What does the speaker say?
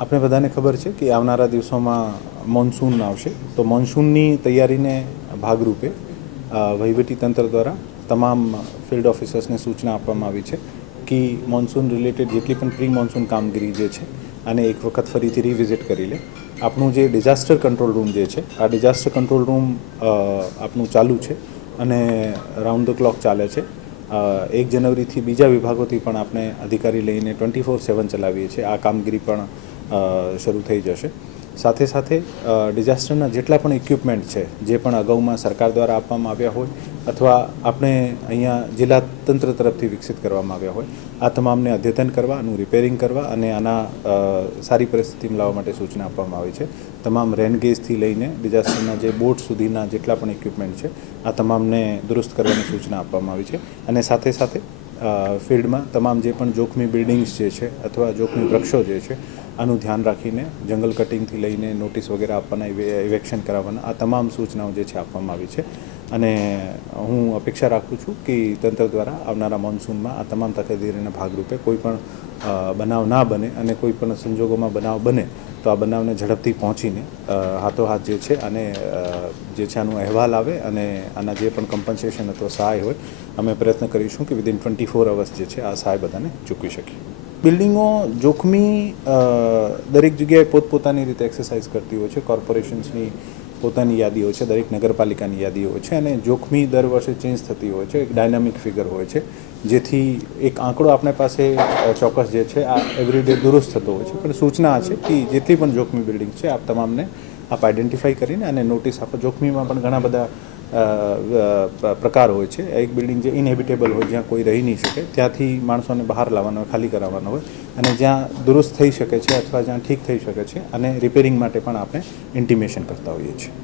આપણે બધાને ખબર છે કે આવનારા દિવસોમાં મોન્સૂન આવશે, તો મોન્સૂનની તૈયારીને ભાગરૂપે વહીવટીતંત્ર દ્વારા તમામ ફિલ્ડ ઓફિસર્સને સૂચના આપવામાં આવી છે કે મોન્સૂન રિલેટેડ જેટલી પણ પ્રી મોન્સૂન કામગીરી જે છે આને એક વખત ફરીથી રિવિઝિટ કરી લે. આપણું જે ડિઝાસ્ટર કંટ્રોલ રૂમ જે છે, આ ડિઝાસ્ટર કંટ્રોલ રૂમ આપણું ચાલુ છે અને રાઉન્ડ ધ ક્લોક ચાલે છે. 1 જનવરીથી બીજા વિભાગોથી પણ આપણે અધિકારી લઈને 24/7 ચલાવીએ છીએ. આ કામગીરી પણ શરૂ થઈ જશે. સાથે સાથે ડિઝાસ્ટરના જેટલા પણ ઇક્વિપમેન્ટ છે, જે પણ અગાઉમાં સરકાર દ્વારા આપવામાં આવ્યા હોય અથવા આપણે અહીંયા જિલ્લા તંત્ર તરફથી વિકસિત કરવામાં આવ્યા હોય, આ તમામને અદ્યતન કરવા, આનું રિપેરિંગ કરવા અને આના સારી પરિસ્થિતિમાં લાવવા માટે સૂચના આપવામાં આવી છે. તમામ રેનગેજથી લઈને ડિઝાસ્ટરના જે બોટ સુધીના જેટલા પણ ઇક્વિપમેન્ટ છે, આ તમામને દુરુસ્ત કરવાની સૂચના આપવામાં આવી છે. અને સાથે સાથે ફિલ્ડમાં તમામ જે પણ જોખમી બિલ્ડિંગ્સ જે છે અથવા જોખમી વૃક્ષો જે છે, આનું ધ્યાન રાખીને જંગલ કટિંગથી લઈને નોટિસ વગેરે આપવાના, ઇવેક્શન કરાવવાના, આ તમામ સૂચનાઓ જે છે આપવામાં આવી છે. અને હું અપેક્ષા રાખું છું કે તંત્ર દ્વારા આવનારા મોન્સૂનમાં આ તમામ તકેદારીના ભાગરૂપે કોઈ પણ બનાવ ના બને અને કોઈ પણ સંજોગોમાં બનાવ બને તો આ બનાવને ઝડપથી પહોંચીને હાથોહાથ જે છે અને જે છે આનો અહેવાલ આવે અને આના જે પણ કમ્પન્સેશન અથવા સહાય હોય, અમે પ્રયત્ન કરીશું કે વિધિન 24 અવર્સ જે છે આ સહાય બધાને ચૂકવી શકીએ. બિલ્ડિંગો જોખમી દરેક જગ્યાએ પોતપોતાની રીતે એક્સરસાઇઝ કરતી હોય છે. કોર્પોરેશન્સની પોતાની યાદીઓ છે, દરેક નગરપાલિકાની યાદીઓ છે અને જોખમી દર વર્ષે ચેન્જ થતી હોય છે. એક ડાયનામિક ફિગર હોય છે, જેથી એક આંકડો આપણે પાસે ચોક્કસ જે છે આ એવરીડે દુરુસ્ત થતો હોય છે. પણ સૂચના છે કે જેટલી પણ જોખમી બિલ્ડિંગ છે આપ તમામને આપ આઈડેન્ટિફાઈ કરીને અને નોટિસ આપો. જોખમીમાં પણ ઘણા બધા પ્રકાર હોય છે. એક બિલ્ડિંગ જે ઇનહેબિટેબલ હોય, જ્યાં કોઈ રહી નહીં શકે, ત્યાંથી માણસોને બહાર લાવવાનો હોય, ખાલી કરાવવાનો હોય. અને જ્યાં દુરુસ્ત થઈ શકે છે અથવા જ્યાં ઠીક થઈ શકે છે અને રિપેરિંગ માટે પણ આપણે ઇન્ટિમેશન કરતા હોઈએ છીએ.